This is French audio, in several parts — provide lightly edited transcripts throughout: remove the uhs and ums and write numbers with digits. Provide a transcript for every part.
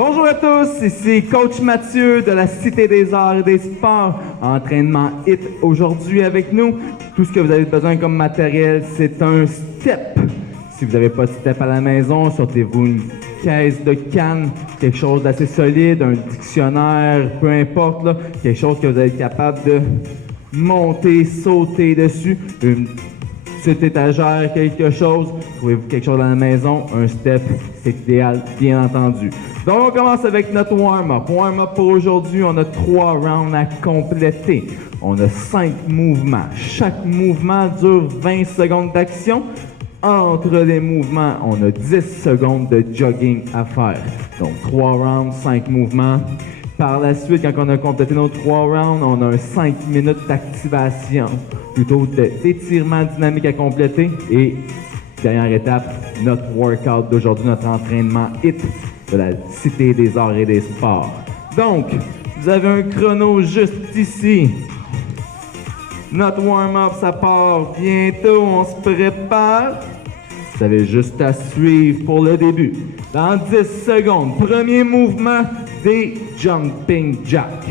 Bonjour à tous, ici Coach Mathieu de la Cité des Arts et des Sports. Entraînement HIIT aujourd'hui avec nous. Tout ce que vous avez besoin comme matériel, c'est un step. Si vous n'avez pas de step à la maison, sortez-vous une caisse de canne, quelque chose d'assez solide, un dictionnaire, peu importe, là, quelque chose que vous allez être capable de monter, sauter dessus. Une petite étagère, quelque chose. Trouvez-vous quelque chose à la maison, un step, c'est idéal, bien entendu. Donc, on commence avec notre warm-up. Warm-up pour aujourd'hui, on a 3 rounds à compléter. On a 5 mouvements. Chaque mouvement dure 20 secondes d'action. Entre les mouvements, on a 10 secondes de jogging à faire. Donc, 3 rounds, 5 mouvements. Par la suite, quand on a complété nos 3 rounds, on a un 5 minutes d'activation, plutôt d'étirement dynamique à compléter. Et, dernière étape, notre workout d'aujourd'hui, notre entraînement HIIT de la Cité des Arts et des Sports. Donc, vous avez un chrono juste ici. Notre warm-up, ça part bientôt, on se prépare. Vous avez juste à suivre pour le début. Dans 10 secondes, premier mouvement, des jumping jacks.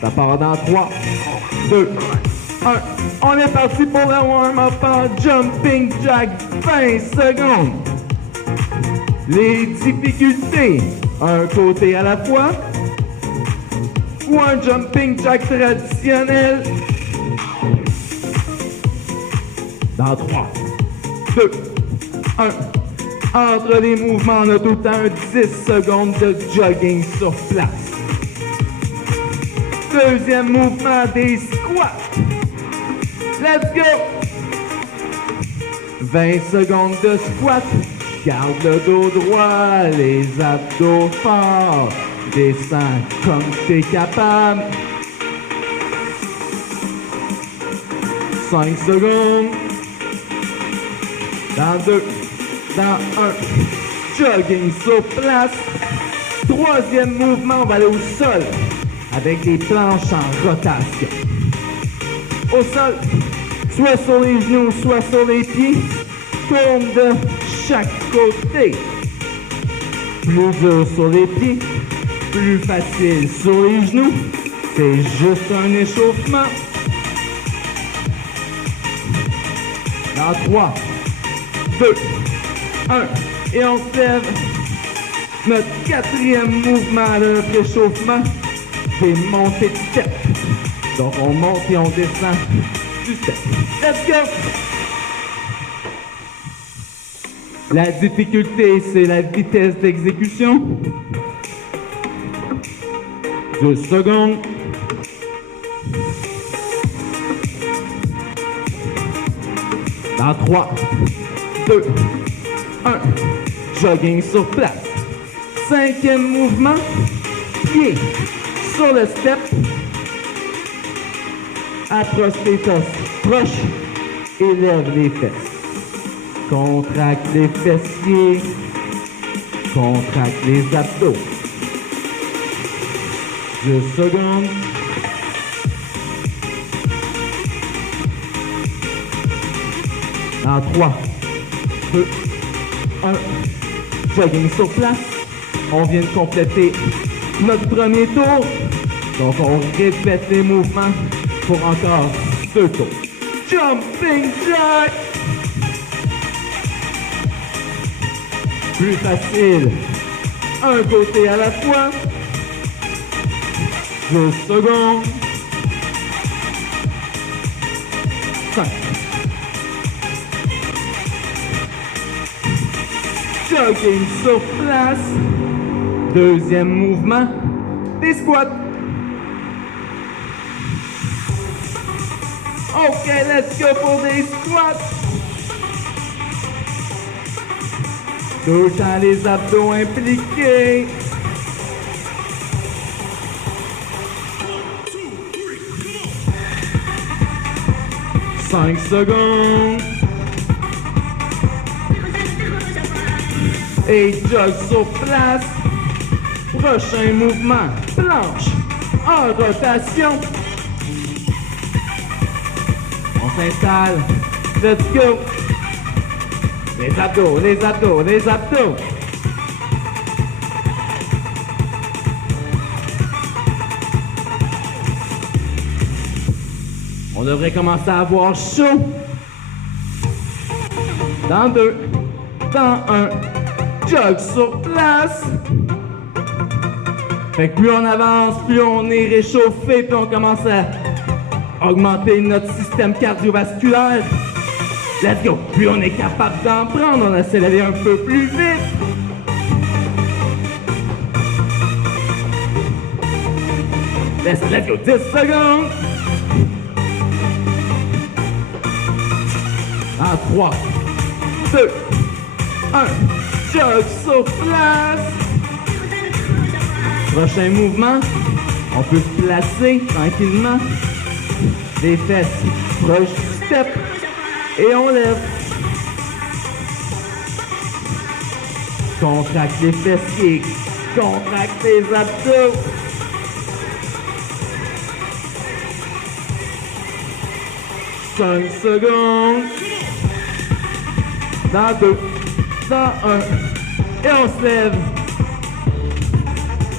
Ça part dans 3, 2, 1. On est parti pour le warm-up en jumping jack, 20 secondes. Les difficultés, un côté à la fois, ou un jumping jack traditionnel. Dans 3, 2, 1. Entre les mouvements, on a tout le temps 10 secondes de jogging sur place. Deuxième mouvement, des squats. Let's go! 20 secondes de squat. Garde le dos droit, les abdos forts. Descends comme t'es capable. 5 secondes. Dans 2, dans 1. Jogging sur place. Troisième mouvement, on va aller au sol avec des planches en rotation. Au sol, soit sur les genoux, soit sur les pieds. Tourne de chaque côté. Plus dur sur les pieds, plus facile sur les genoux. C'est juste un échauffement. Dans 3, 2, 1. Et on se lève. Notre quatrième mouvement de notre échauffement, c'est monter de step. Donc on monte et on descend du step. Let's go! La difficulté, c'est la vitesse d'exécution. 2 secondes. Dans 3, 2, 1. Jogging sur place. Cinquième mouvement. Pied sur le step. Approche tes tosses. Proche. Et lève les fesses. Contracte les fessiers. Contracte les abdos. 2 secondes. Dans 3, 2, 1. Jogging sur place. On vient de compléter notre premier tour. Donc on répète les mouvements pour encore 2 tours. Jumping jack! Plus facile. Un côté à la fois. 2 secondes. 5. Jogging sur place. Deuxième mouvement. Des squats. OK, let's go pour des squats. Tout le temps les abdos impliqués. 5 secondes. Et jog sur place. Prochain mouvement, planche en rotation. On s'installe. Let's go. Les abdos, les abdos, les abdos. On devrait commencer à avoir chaud. Dans 2, dans 1, jog sur place. Fait que plus on avance, plus on est réchauffé, puis on commence à augmenter notre système cardiovasculaire. Let's go! Plus on est capable d'en prendre, on essaie d'aller un peu plus vite. Let's go! 10 secondes. En 3, 2, 1, jog sur place. Prochain mouvement, on peut se placer tranquillement. Les fesses proches du step et on lève. Contracte les fessiers, contracte les abdos. Cinq secondes. Dans 2, dans 1. Et on se lève.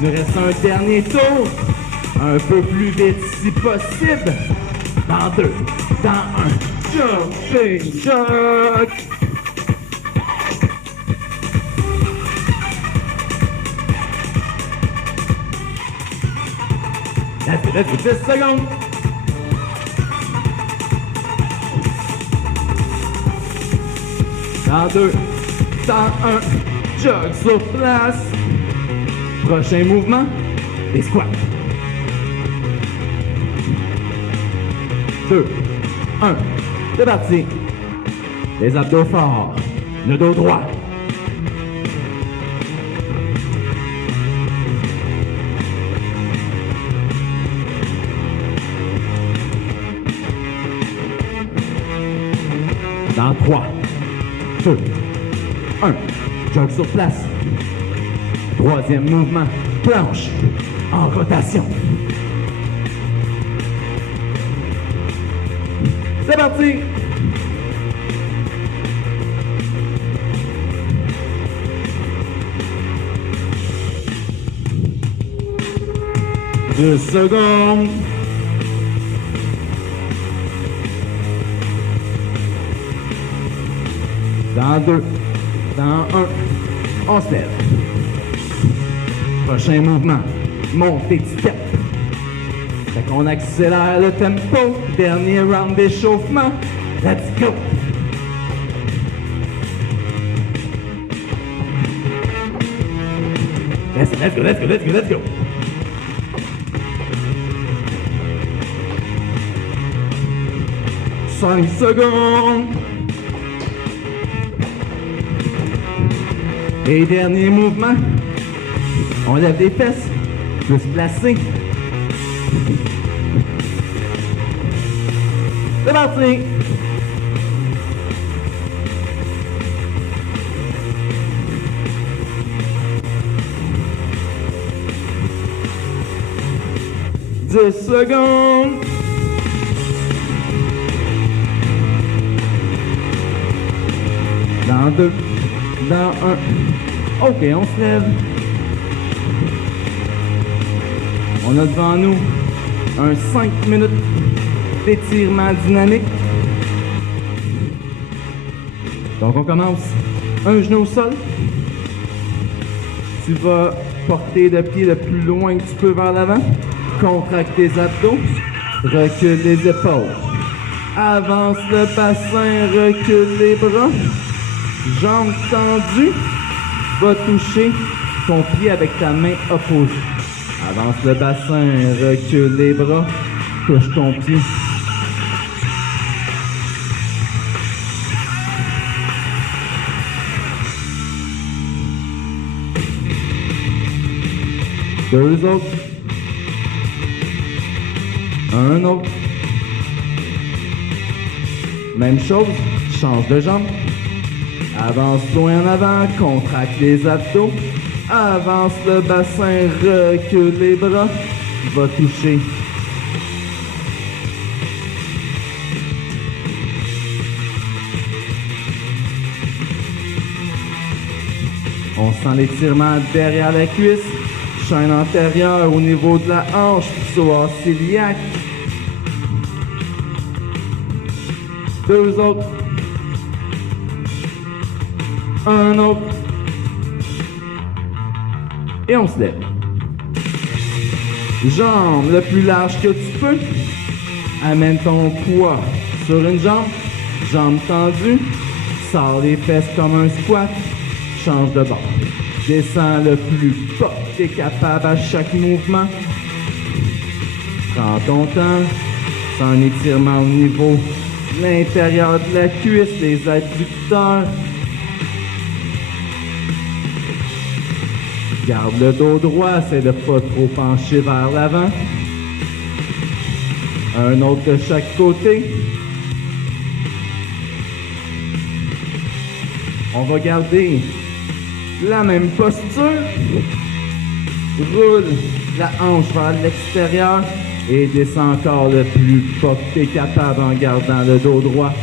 Il nous reste un dernier tour. Un peu plus vite si possible. Dans 2, dans 1. Jumping jack. Let's go, 10 secondes. Dans 2, dans 1, jog sur place. Prochain mouvement, les squats. 2, 1, c'est parti. Les abdos forts, le dos droit. Dans 3, 2, 1, jog sur place. Troisième mouvement, planche en rotation. C'est parti! Deux secondes. Dans 2, dans 1, on se lève. Prochain mouvement, montée de step. Fait qu'on accélère le tempo. Dernier round d'échauffement. Let's go! Let's go! 5 secondes. Et dernier mouvement. On lève les fesses. Peut se placer. C'est parti! Dix secondes. Dans 2, dans 1. OK, on se lève. On a devant nous un 5 minutes d'étirement dynamique. Donc on commence. Un genou au sol. Tu vas porter le pied le plus loin que tu peux vers l'avant. Contracte tes abdos. Recule les épaules. Avance le bassin, recule les bras. Jambes tendues. Va toucher ton pied avec ta main opposée. Avance le bassin, recule les bras. Touche ton pied. Deux autres. Un autre. Même chose, change de jambe. Avance loin en avant, contracte les abdos. Avance le bassin, recule les bras. Va toucher. On sent l'étirement derrière la cuisse. Chaîne antérieure au niveau de la hanche, psoas ciliaque. 2 autres. Un autre. Et on se lève. Jambe le plus large que tu peux. Amène ton poids sur une jambe. Jambe tendue. Sors les fesses comme un squat. Change de bord. Descends le plus bas que tu es capable à chaque mouvement. Prends ton temps. Sans étirement au niveau de l'intérieur de la cuisse, les adducteurs. Garde le dos droit, essaie de pas trop pencher vers l'avant. Un autre de chaque côté. On va garder la même posture. Roule la hanche vers l'extérieur et descends encore le plus bas que tu es capable en gardant le dos droit.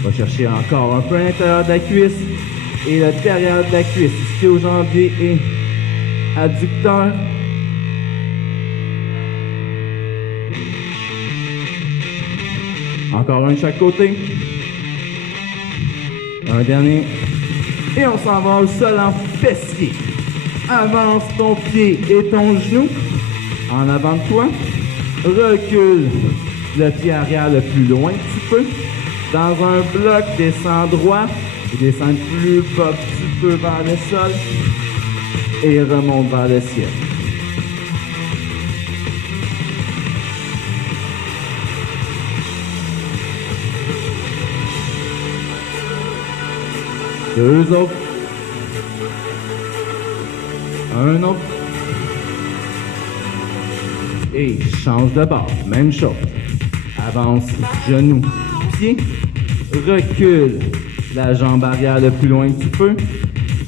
On va chercher encore un peu à l'intérieur de la cuisse et le derrière de la cuisse, ischio-jambier et adducteur. Encore un de chaque côté. Un dernier. Et on s'en va au sol en fessier. Avance ton pied et ton genou en avant de toi. Recule le pied arrière le plus loin que tu peux. Dans un bloc, descends droit. Et descends le plus bas que tu peux vers le sol. Et remonte vers le ciel. Deux autres. Un autre. Et change de bord. Même chose. Avance, genou, pied. Recule la jambe arrière le plus loin que tu peux.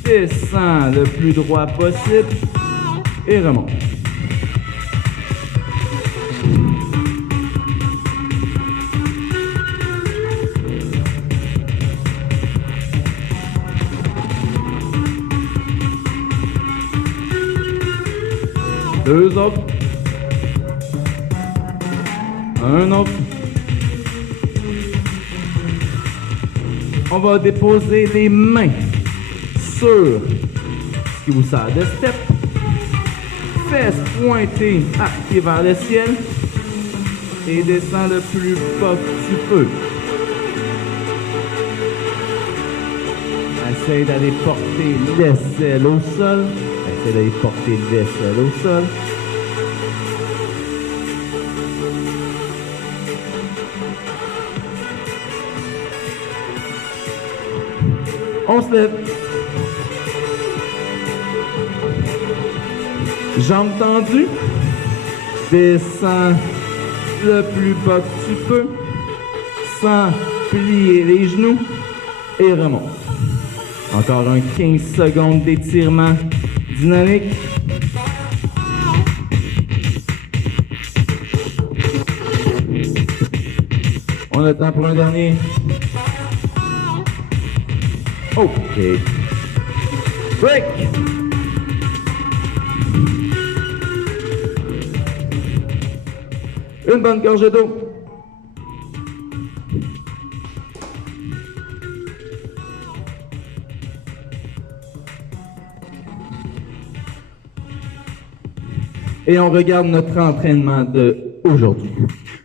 Descends le plus droit possible. Et remonte. Deux autres. Un autre. On va déposer les mains sur ce qui vous sert de step. Fesses pointées à pied vers le ciel. Et descends le plus bas que tu peux. Essaye d'aller porter l'aisselle au sol. Essaye d'aller porter l'aisselle au sol. On se lève. Jambes tendues. Descends le plus bas que tu peux. Sans plier les genoux. Et remonte. Encore un 15 secondes d'étirement dynamique. On a le temps pour un dernier. OK. Break. Une bonne gorgée d'eau. Et on regarde notre entraînement d'aujourd'hui.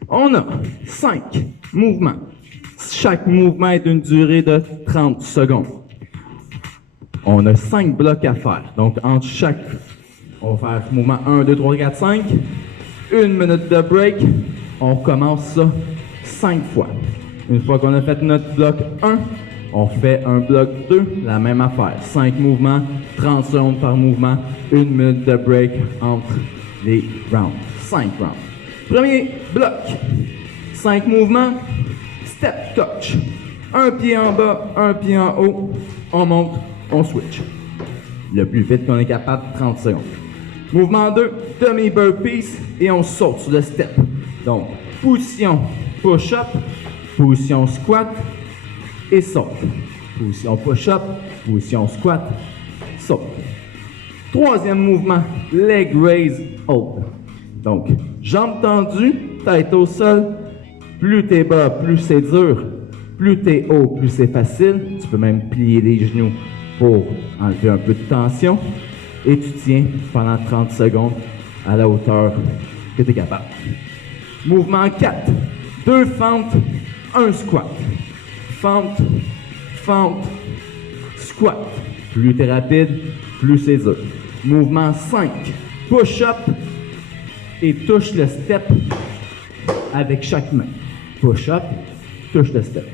On a 5 mouvements. Chaque mouvement est d'une durée de 30 secondes. On a 5 blocs à faire. Donc, entre chaque, on va faire mouvement 1, 2, 3, 4, 5. 1 minute de break. On recommence ça 5 fois. Une fois qu'on a fait notre bloc 1, on fait un bloc 2, la même affaire. 5 mouvements, 30 secondes par mouvement, 1 minute de break entre les rounds. 5 rounds. Premier bloc. 5 mouvements. Step touch. Un pied en bas, un pied en haut. On monte, on switch. Le plus vite qu'on est capable, 30 secondes. Mouvement 2, dummy burpees et on saute sur le step. Donc, position push-up, position squat et saute. Position push-up, position squat, saute. Troisième mouvement, leg raise hold. Donc, jambes tendues, tête au sol, Plus t'es bas, plus c'est dur. Plus t'es haut, plus c'est facile. Tu peux même plier les genoux pour enlever un peu de tension. Et tu tiens pendant 30 secondes à la hauteur que tu es capable. Mouvement 4. 2 fentes, 1 squat. Fente, fente, squat. Plus t'es rapide, plus c'est dur. Mouvement 5. Push-up et touche le step avec chaque main. Push-up, touche le step.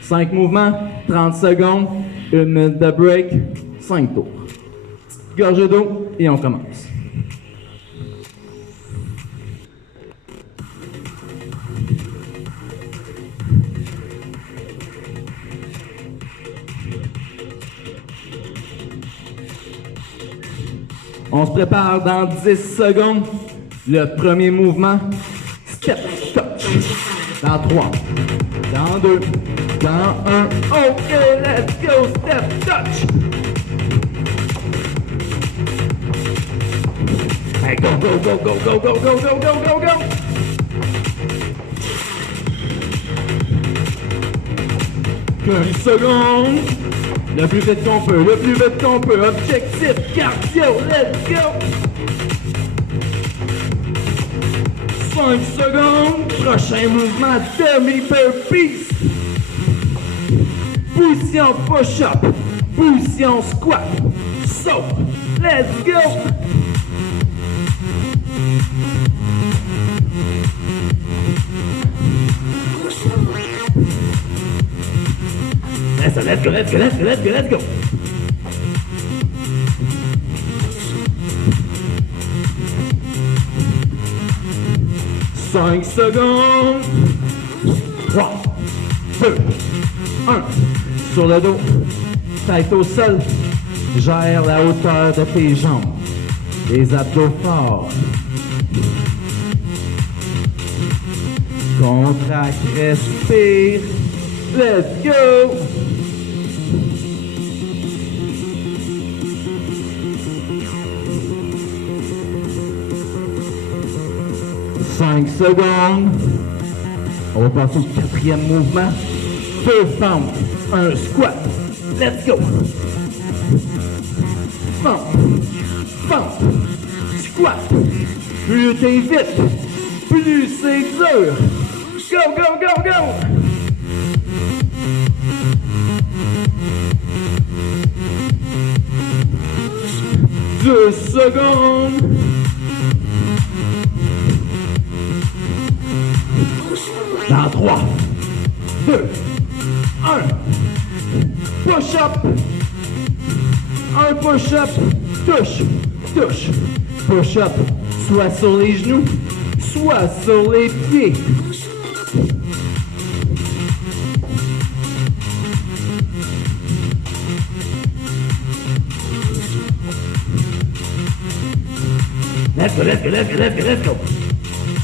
5 mouvements, 30 secondes, 1 minute de break, 5 tours. Petite gorgée d'eau et on commence. On se prépare dans 10 secondes. Le premier mouvement, step, touch. Dans 3, dans 2, dans 1. OK, let's go, step, touch. Hey, go, go, go, go, go, go, go, go, go, go, go. 15 secondes. Le plus vite qu'on peut, le plus vite qu'on peut. Objectif, cardio, let's go. 5 secondes. Prochain mouvement, demi-burpees. Position push-up. Position squat. Saute. Let's go. Let's go, let's go, let's go, let's go, let's go. Cinq secondes. 3, 2, 1. Sur le dos, tête au sol. Gère la hauteur de tes jambes. Les abdos forts. Contracte, respire. Let's go! Cinq secondes. On va passer au quatrième mouvement. 2 fentes, 1 squat. Let's go! Fente, fente, squat. Plus t'es vite, plus c'est dur. Go, go, go, go! 2 secondes. Dans 3, 2, 1. Push-up. Un push-up. Touche, touche. Push-up. Soit sur les genoux, soit sur les pieds. Let's go, let's go, let's go, let's go, let's go.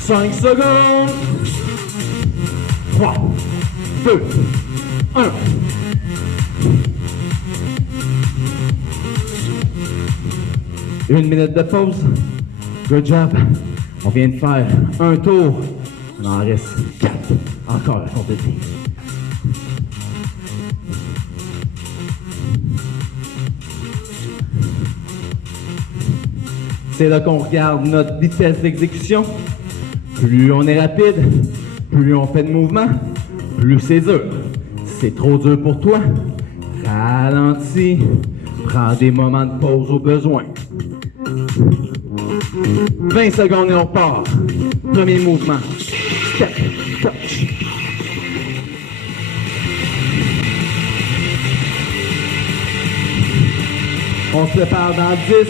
5 secondes. 3, 2, 1. Une minute de pause. Good job. On vient de faire un tour. On en reste 4 encore à compléter. C'est là qu'on regarde notre vitesse d'exécution. Plus on est rapide, plus on fait de mouvements, plus c'est dur. Si c'est trop dur pour toi, ralentis, prends des moments de pause au besoin. 20 secondes et on repart. Premier mouvement. Step, touch. On se prépare dans 10.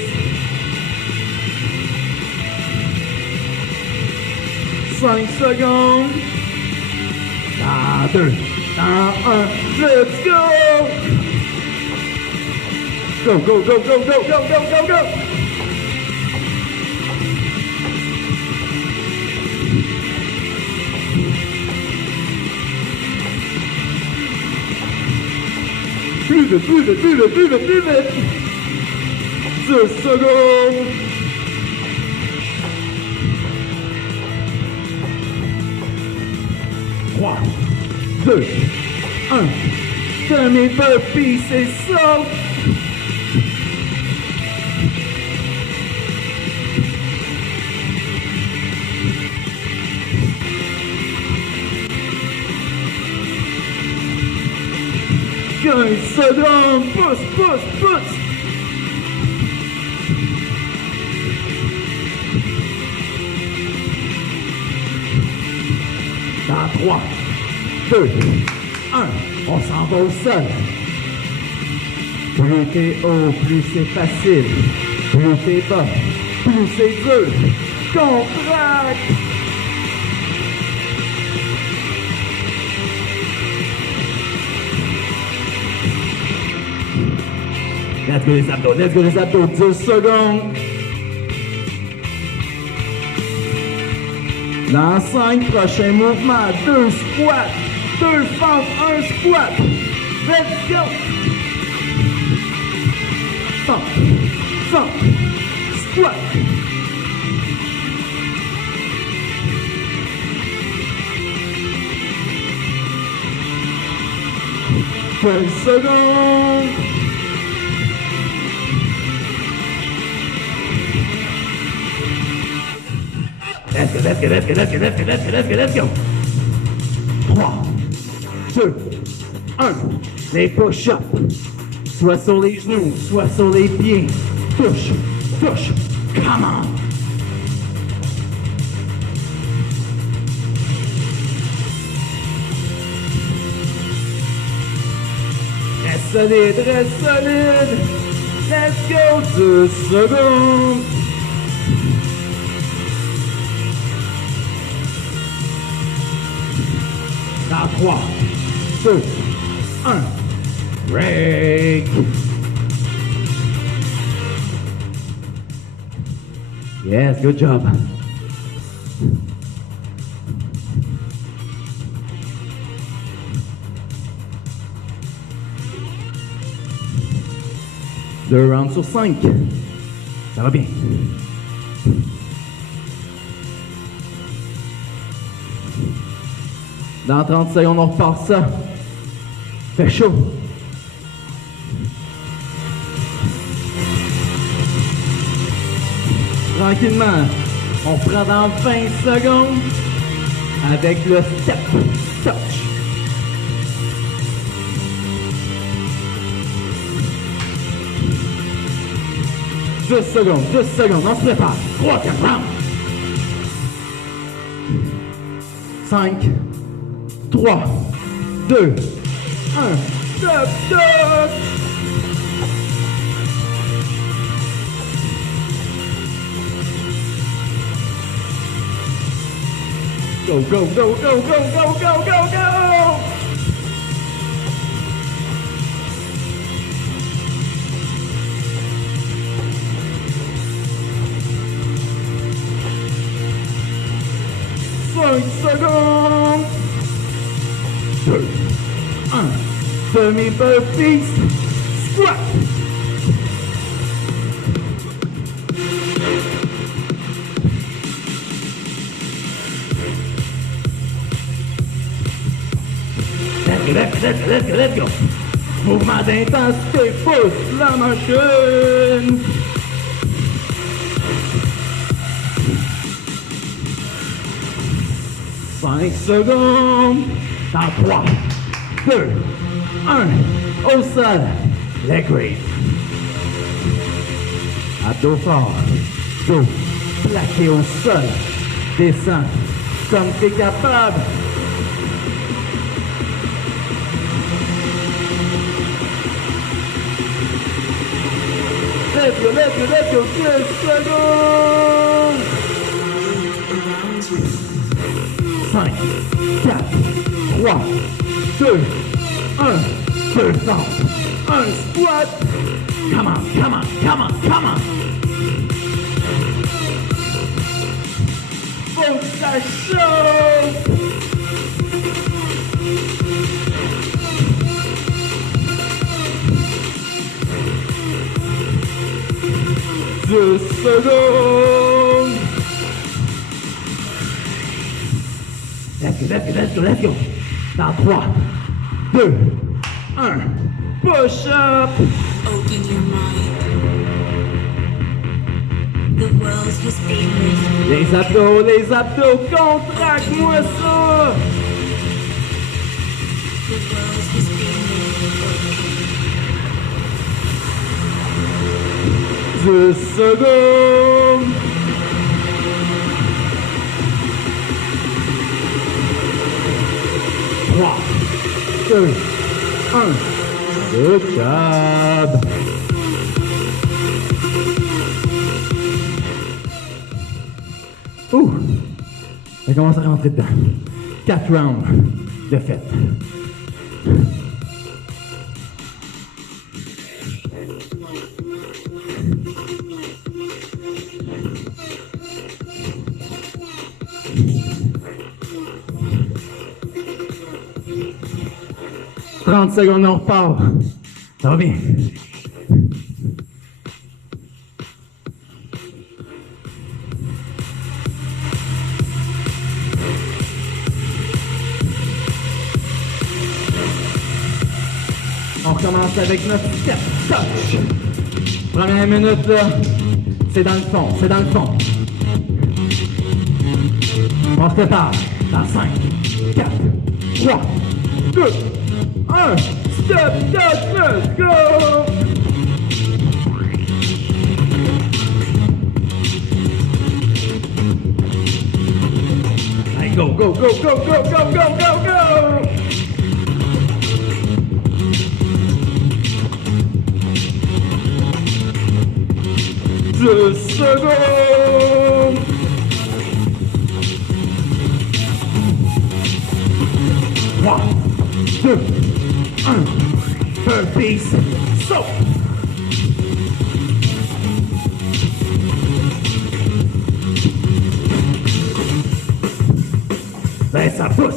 5 secondes. Dans 2. Dans 1. Let's go! Go, go, go, go, go, go, go, go, go! Plus vite, plus vite, plus vite, plus vite, plus vite! 10 secondes! 3, 2, 1. Fais mes burpees et saute. Secondes, pousse, pousse, pousse. Dans 3, 2, 1, on s'en va au sol. Plus t'es haut, plus c'est facile. Plus t'es bas, plus c'est dur. Contracte. Let's go les abdos, let's go les abdos, 10 secondes. Dans 5 prochains mouvements, 2 squats, 2 fentes, 1 squat. Let's go. Fente, fente, squat. 15 secondes. Let's go, let's go, let's go, let's go, let's go, let's go, let's go, let's go. 3, 2, 1. Les push-ups. Soit sur les genoux, soit sur les pieds. Touche, touche. Come on. Reste solide, reste solide. Let's go, 2 secondes. Dans 3, 2, 1. Break. Yes, good job. Deux rounds sur 5. Ça va bien. Dans 30 secondes, on repart ça. Fait chaud. Tranquillement, on prend dans 20 secondes avec le step touch. Deux secondes, on se prépare. 3, 4 rounds. 5, 3, 2, 1, stop, stop! Go, go, go, go, go, go, go, go, go! Secondes. 2, 1. Demi-burpees. Squat. Let's go. Mouvement d'intensité, pousse la machine. Cinq secondes. Dans 3, 2, 1. Au sol. Leg raise. Abdos fort. Dos plaqué au sol. Descends comme t'es capable. Let's go, 10 secondes. 5, 4, 3, 2, 1. 2 fentes. 1 squat. Come on. Faut que ça chauffe. Deux secondes. Let's go. Dans 3, 2, 1. Push up. Open your mind. The world has been written. Les abdos, contracte-moi ça. The world has been written. 10 secondes. 3, 2, 1. Good job. Ouh, ça commence à rentrer dedans. 4 rounds de fête. « 30 secondes, on repart. Ça va bien. On recommence avec notre step touch. Première minute là, c'est dans le fond, On se prépare dans 5, 4, 3, 2, 1, step touch, let's go! Allez, go! 10 secondes. 3, 2, 1. Burpees. So. Ben ça pousse.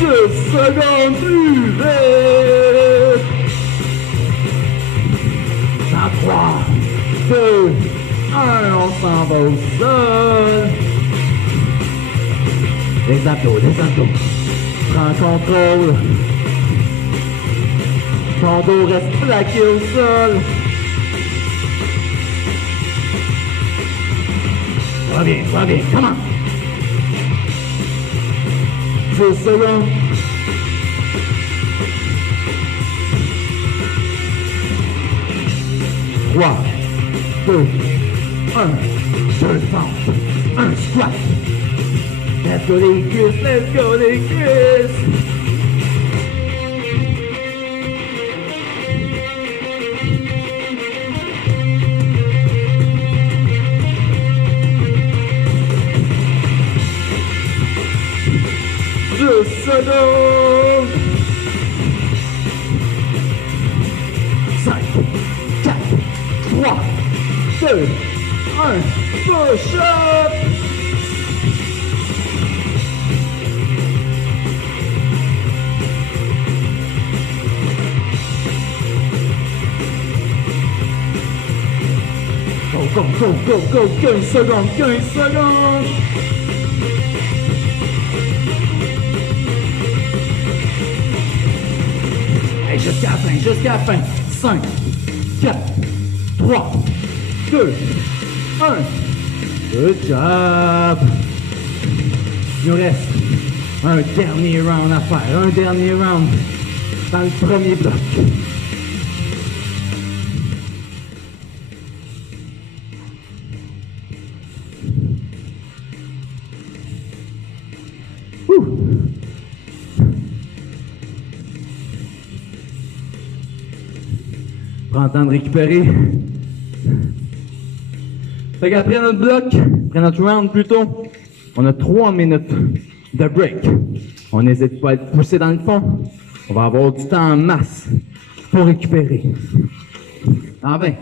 10 secondes plus vite. Dans 3, 2, 1, on s'en va au sol. Les abdos. Prends contrôle. Ton dos reste plaqué au sol. Ça va bien, come on. 10 secondes. 3, 2, 1, 2 fentes, 1 squat. Let's go les cuisses. Secondes. 5, 4, 3, 2, 1, push up. Go, 15 secondes. Jusqu'à la fin. 5, 4, 3, 2, 1. Good job. Il nous reste un dernier round à faire. Un dernier round dans le premier bloc. Prends le temps de récupérer. Fait qu'après notre bloc, après notre round plutôt, on a 3 minutes de break. On n'hésite pas à être poussé dans le fond. On va avoir du temps en masse pour récupérer. En 20.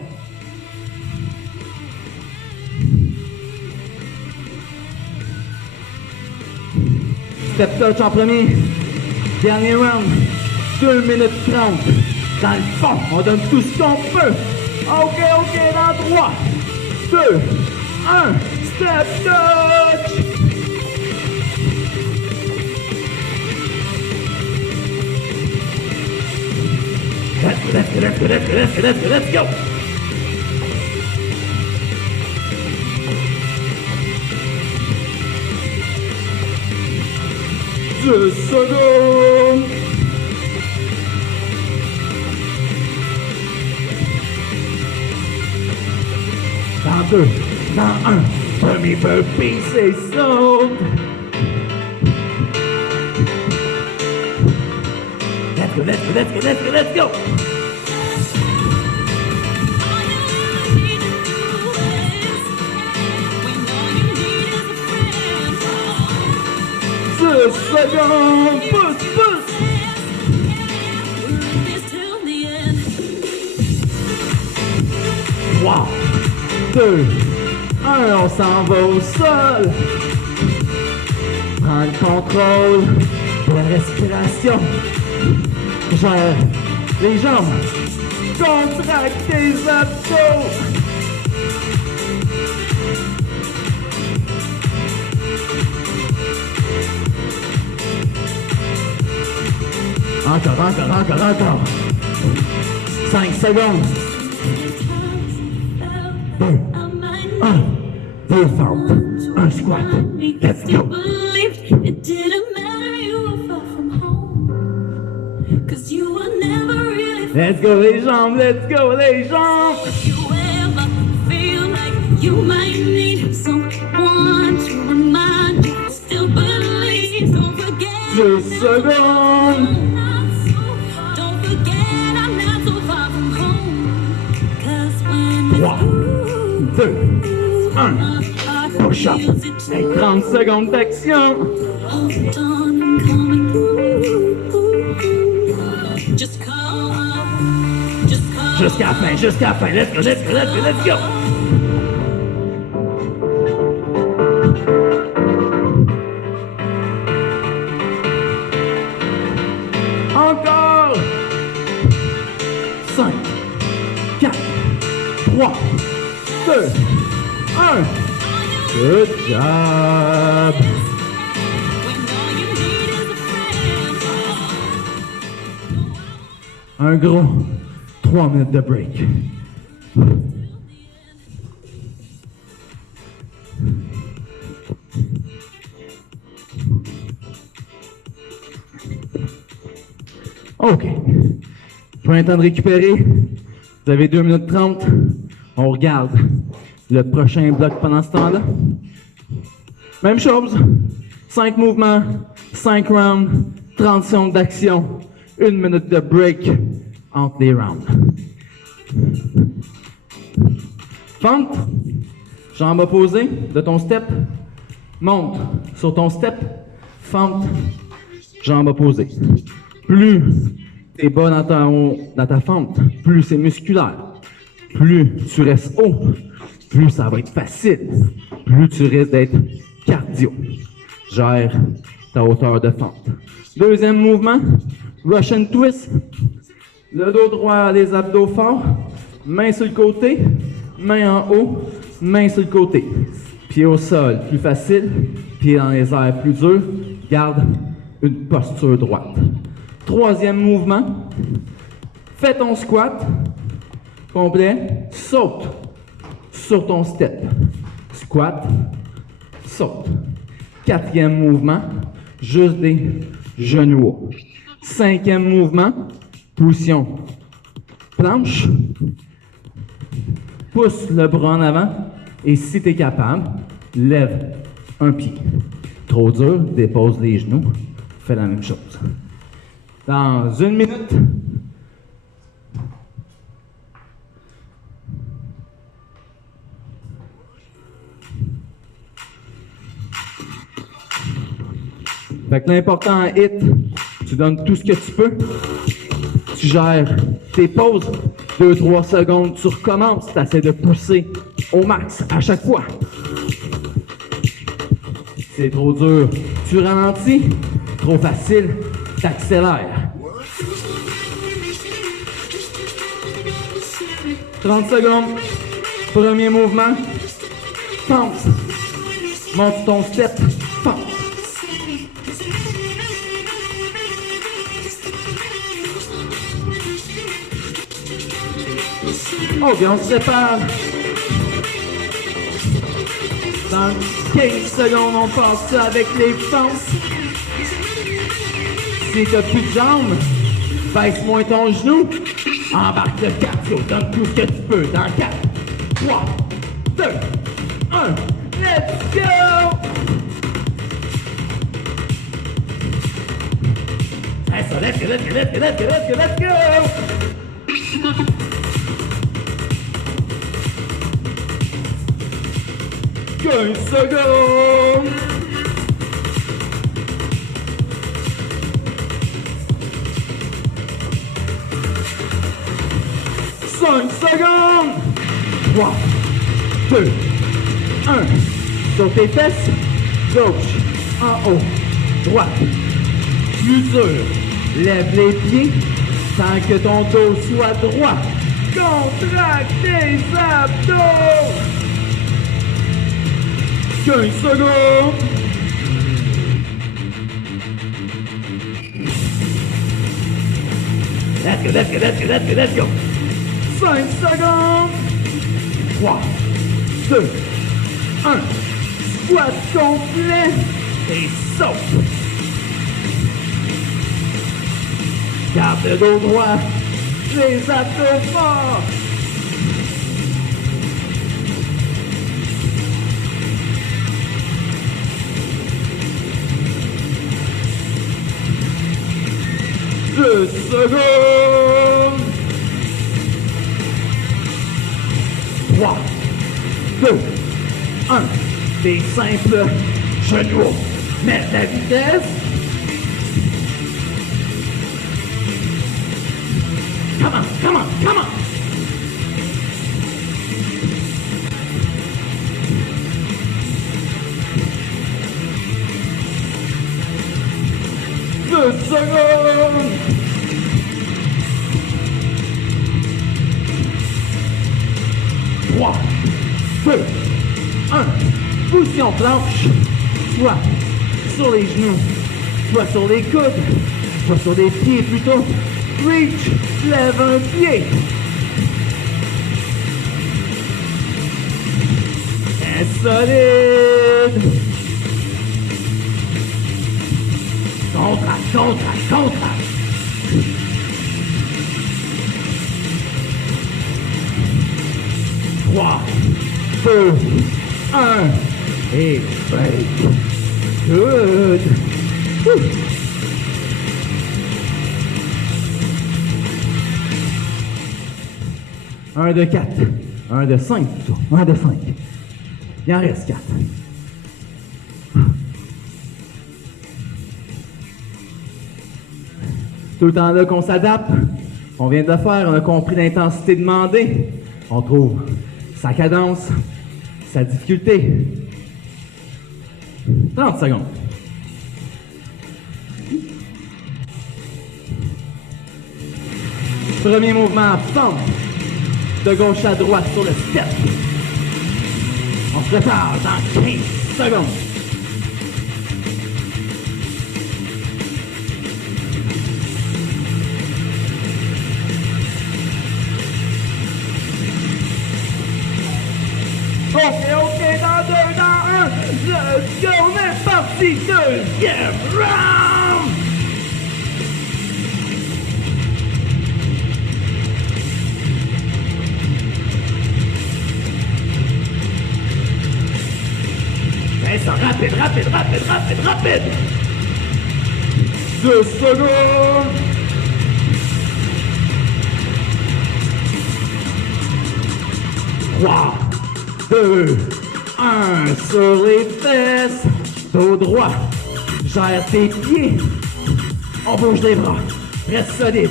Step touch en premier. Dernier round. 2 minutes 30. Dans le fond, on donne tout ce qu'on peut. OK, dans 3, 2, 1, step touch! Let's go! 10 secondes! Dans 2, dans 1, premier burpee, c'est saute! Let's go! Secondes, pousse! 3, 2, 1, on s'en va au sol. Prends le contrôle de la respiration. Gère les jambes. Contracte tes abdos. Encore. 5 secondes. 2, 1. 2 fentes. 1 squat. Let's go. Let's go les jambes. You might need someone to remind you. Still believe, don't forget. 2 secondes. Don't forget, I'm not so far from home. 3, 2, 1. Push up. 30 secondes d'action. Hold on, I'm coming through. Just call up. Jusqu'à la fin. Let's go. Encore 5, 4, 3, 2, 1. Good job. Un gros 3 minutes de break. OK. Pas un temps de récupérer. Vous avez 2 minutes 30. On regarde le prochain bloc pendant ce temps-là. Même chose. 5 mouvements, 5 rounds, 30 secondes d'action, 1 minute de break entre les rounds. Fente, jambes opposées de ton step. Monte sur ton step. Fente, jambes opposées. Plus t'es bas dans ta fente, plus c'est musculaire. Plus tu restes haut, plus ça va être facile. Plus tu risques d'être cardio. Gère ta hauteur de fente. Deuxième mouvement, Russian twist. Le dos droit, les abdos forts. Main sur le côté, main en haut, main sur le côté. Pied au sol, plus facile. Pied dans les airs, plus dur. Garde une posture droite. Troisième mouvement, fais ton squat complet, saute sur ton step. Squat, saute. Quatrième mouvement, juste des genoux hauts. Cinquième mouvement, position planche. Pousse le bras en avant et si tu es capable, lève un pied. Trop dur, dépose les genoux, fais la même chose. Dans 1 minute, fait que l'important en hit, tu donnes tout ce que tu peux, tu gères tes pauses, 2-3 secondes, tu recommences, tu essaies de pousser au max à chaque fois. C'est trop dur, tu ralentis, trop facile, t'accélères. 30 secondes. Premier mouvement. Pump. Monte ton step. Pump. Oh, bien, on se sépare. Dans 15 secondes, on passe ça avec les fentes. Si t'as plus de jambes, baisse-moi ton genou. Embarque le cardio, donne tout ce que tu peux. Dans 4, 3, 2, 1, let's go! Hey, so let's go! 15 secondes! Cinq secondes! 3, 2, 1. Sur tes fesses, gauche, en haut, droite. Plus dur. Lève les pieds tant que ton dos soit droit. Contracte tes abdos! 15 secondes! Let's go! 5 secondes! 3, 2, 1. Squat complet et saute! Garde le dos droit, les abdos forts! Deux secondes! 3, 2, 1. Des simples genoux. Mets la vitesse. Come on, come on, come on! Deux secondes! 3, 2, 1. Position planche, soit sur les genoux, soit sur les coudes, soit sur les pieds plutôt. Reach, lève un pied. Et solide. Contracte. 3, 2, 1. Et break. Good. Woo. Un de 4. Un de 5 plutôt. Un de 5. Il en reste 4. Tout le temps là qu'on s'adapte. On vient de le faire, on a compris l'intensité demandée. On trouve sa cadence, sa difficulté. 30 secondes. Premier mouvement, pump. De gauche à droite sur le step. On se prépare dans 15 secondes. Ok, dans 2, dans 1, let's go, on est parti, deuxième round! Et ça, rapide! 2 secondes! 3, 2, 1, sur les fesses, dos droit, gère tes pieds, on bouge les bras, reste solide.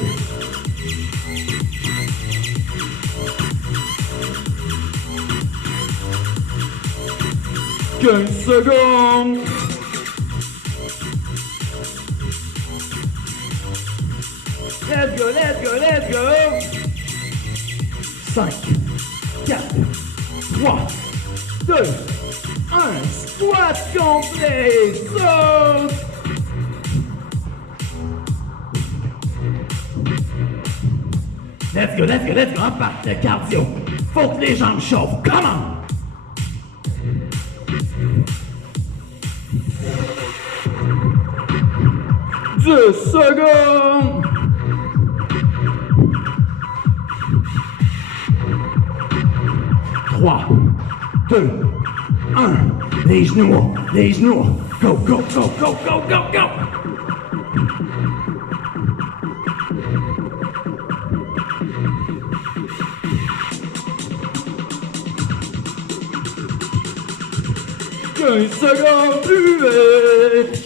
Quinze secondes. Let's go. 5, 4, 3, 2, 1. Squat complet. Saute. Let's go, let's go, let's go. On part le cardio. Faut que les jambes chauffent. Come on. Deux secondes. 3, 2, 1. Les genoux, les genoux. Go, go, go, go, go, go, go. Une seconde plus vite.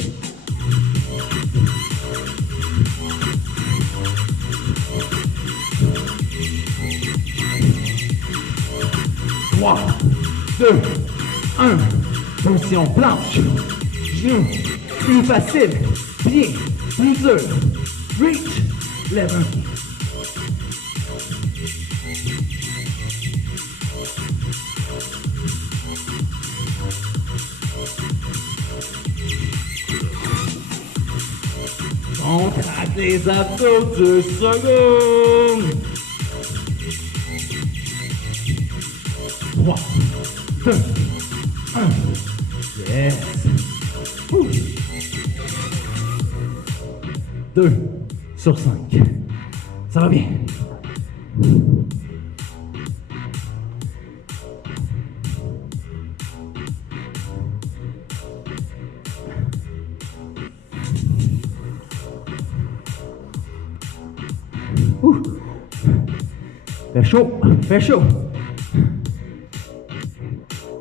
3, 2, 1. Position planche. Genoux. Plus facile. Pied. Plus dur. Reach. Lève un pied. On traque les abdos 2 secondes. 3, 2, 1. Yes. 2 sur 5. Ça va bien. Fait chaud, fait chaud.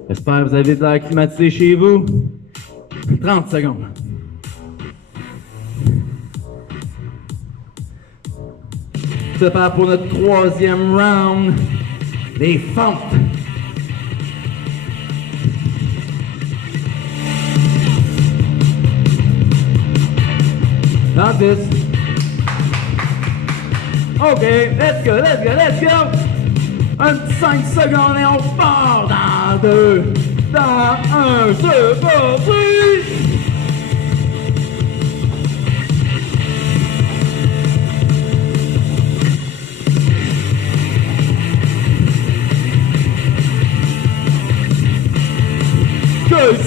J'espère que vous avez de l'air climatisé chez vous. 30 secondes. On se prépare pour notre 3e round. Les fentes. Not this. OK, let's go, let's go, let's go! Un petit 5 secondes et on part dans 2, dans 1, c'est parti!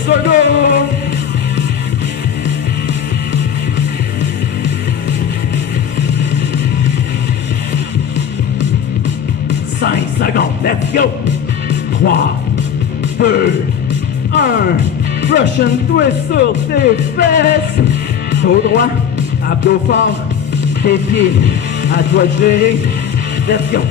Secondes! 5 secondes, let's go! 3, 2, 1. Russian twist sur tes fesses. Dos droit, abdos forts, tes pieds. À toi de gérer. Let's go!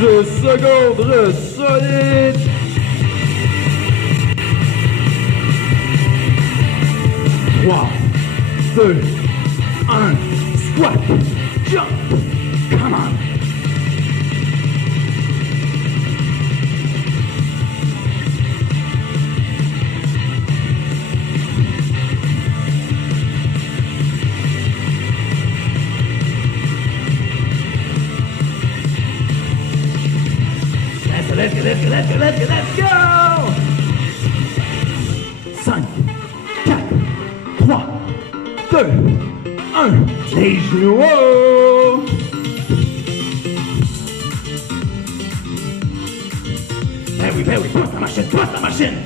Deux secondes, solide. 3, 2, 1, squat, jump, come on. Let's go, let's go, let's go, let's go, let's go! 5, 4, 3, 2, 1. Les genoux hauts. Ben oui, pousse la machine, pousse la machine.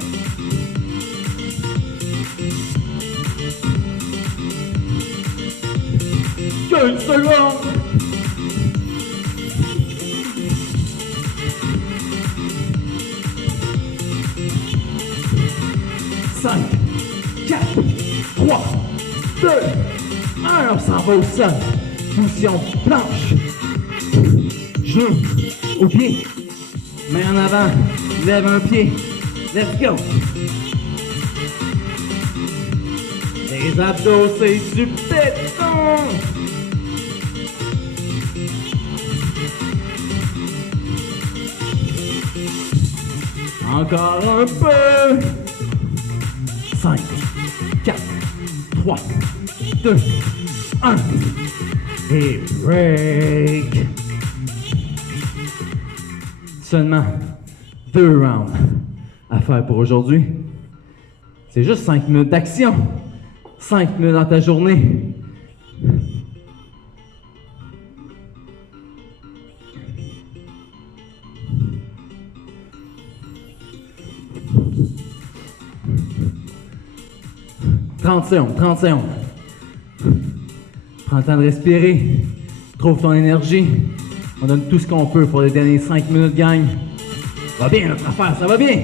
Une seconde. 5, 4, 3, 2, 1. On s'en va au sol. Position planche. Genoux au pied. Main en avant. Lève un pied. Let's go. Les abdos, c'est du béton. Encore un peu. 5, 4, 3, 2, 1. Et break. Seulement 2 rounds à faire pour aujourd'hui. C'est juste 5 minutes d'action. 5 minutes dans ta journée. « 30 secondes, 30 secondes. Prends le temps de respirer. Trouve ton énergie. On donne tout ce qu'on peut pour les derniers 5 minutes, gang. Ça va bien notre affaire, ça va bien.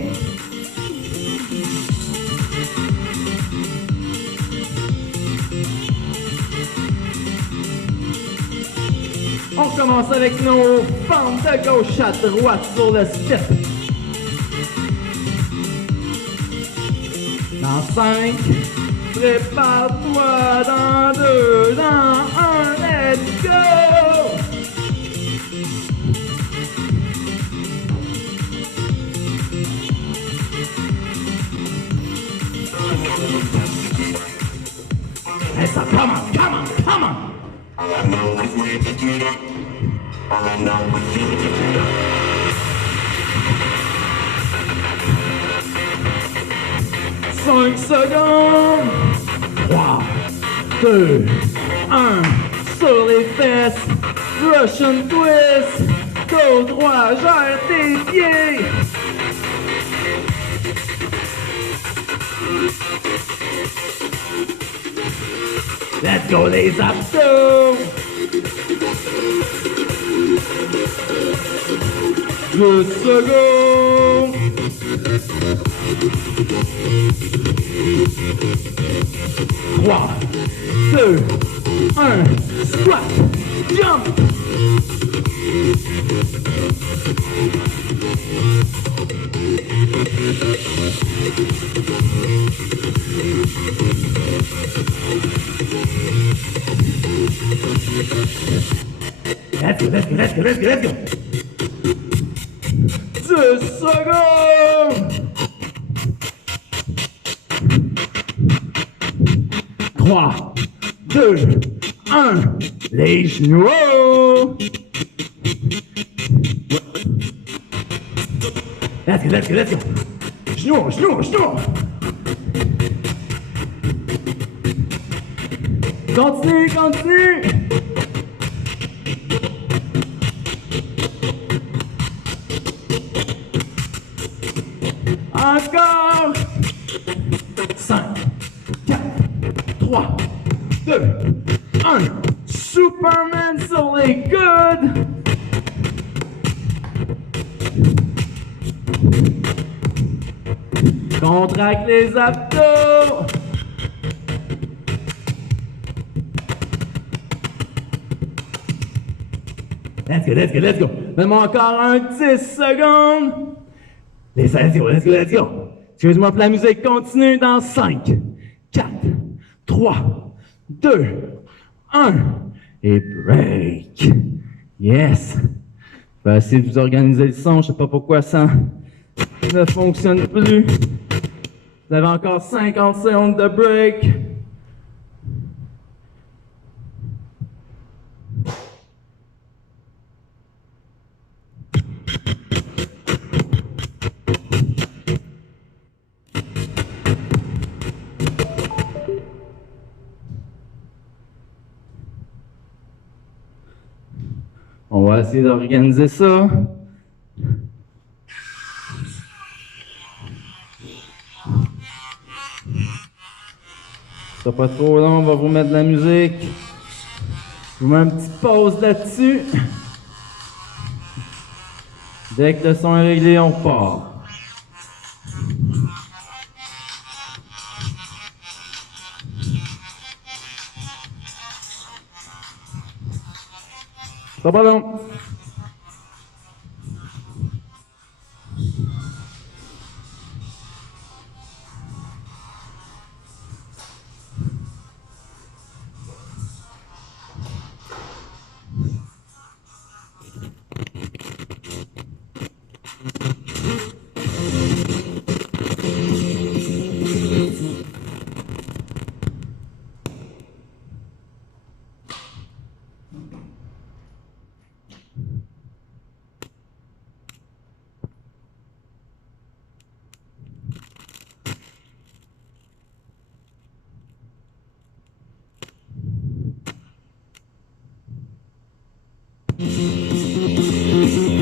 On commence avec nos fentes de gauche à droite sur le step. Dans 5, prépare-toi dans 2, dans 1, let's go! Hey, ça, come on, come on, come on! 5 secondes. 3, 2, 1. Sur les fesses. Russian twist. Dos droit, gère tes pieds. Let's go les abdos. 2 secondes. 3, 2, 1, squat, jump. Let's go, let's go, let's go, let's go, let's go. 2 secondes. 3, 2, 1, les genoux. Let's go, let's go, let's go. Genoux, genoux, genoux. Continue, continue. Encore. 5, 4, 3, 2, 1. Superman sur les coudes. Contracte les abdos. Let's go, let's go, let's go. Donne-moi encore un 10 secondes. Let's go, let's go, let's go. Excuse-moi pour la musique. Continue dans 5, 4, 3, 2, 1. Et break. Yes. Je vais essayer de vous organiser le son. Je sais pas pourquoi ça ne fonctionne plus. Vous avez encore 50 secondes de break. On va essayer d'organiser ça. Ça sera pas trop long, on va vous mettre de la musique. Je vous mets une petite pause là-dessus. Dès que le son est réglé, on part. Ça va long.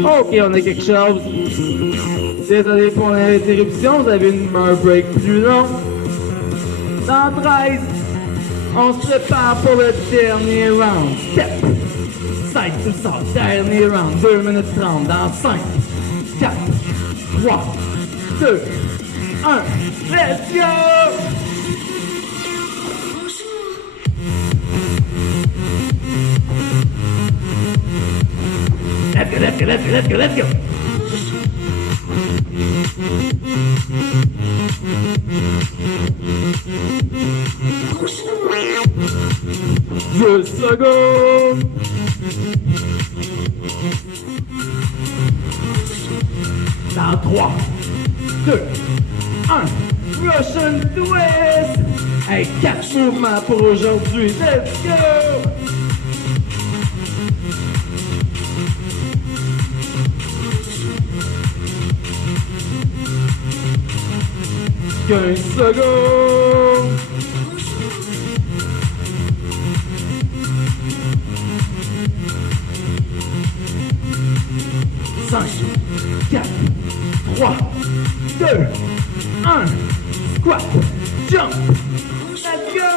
Ok, on a quelque chose. Désolé pour l'interruption, vous avez un break plus long. Dans 13, on se prépare pour le dernier round. Step, side to side, dernier round, 2 minutes 30. Dans 5, 4, 3, 2, 1, let's go! Let's go, let's go, let's go, let's go, let's go! Just secondes! Dans 3, 2, 1, Russian twist! Hey, 4 mouvements pour aujourd'hui, let's go! 15 secondes. Cinq, 4, 3, 2, 1, squat, jump, let's go!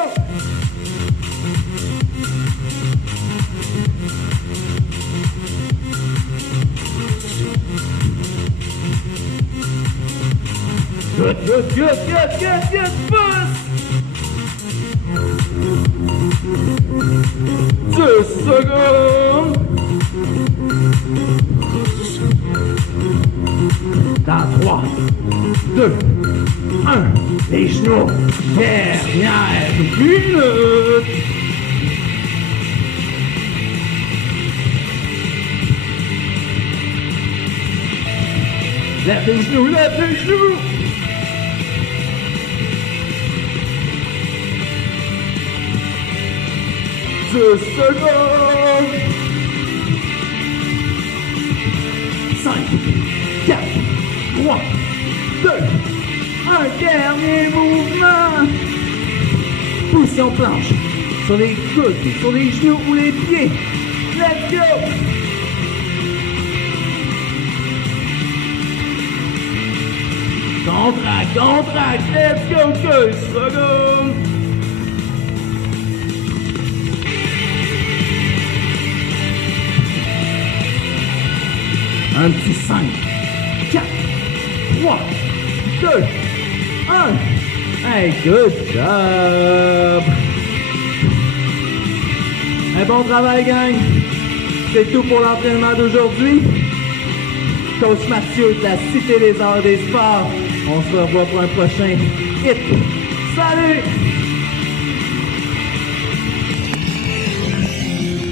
Good, good, good, good, good, good, push! 2 secondes! Dans 3, 2, 1, les genoux, dernière minute! Lève les genoux, lève les genoux! 2 secondes. 5, 4, 3, 2, 1, dernier mouvement. Position planche, sur les coudes, sur les genoux ou les pieds. Let's go! Contract, contract, let's go, 2 secondes. Un petit 5, 4, 3, 2, 1. Hey, good job! Un bon travail, gang! C'est tout pour l'entraînement d'aujourd'hui. Coach Mathieu de la Cité des Arts et des Sports. On se revoit pour un prochain hit. Salut!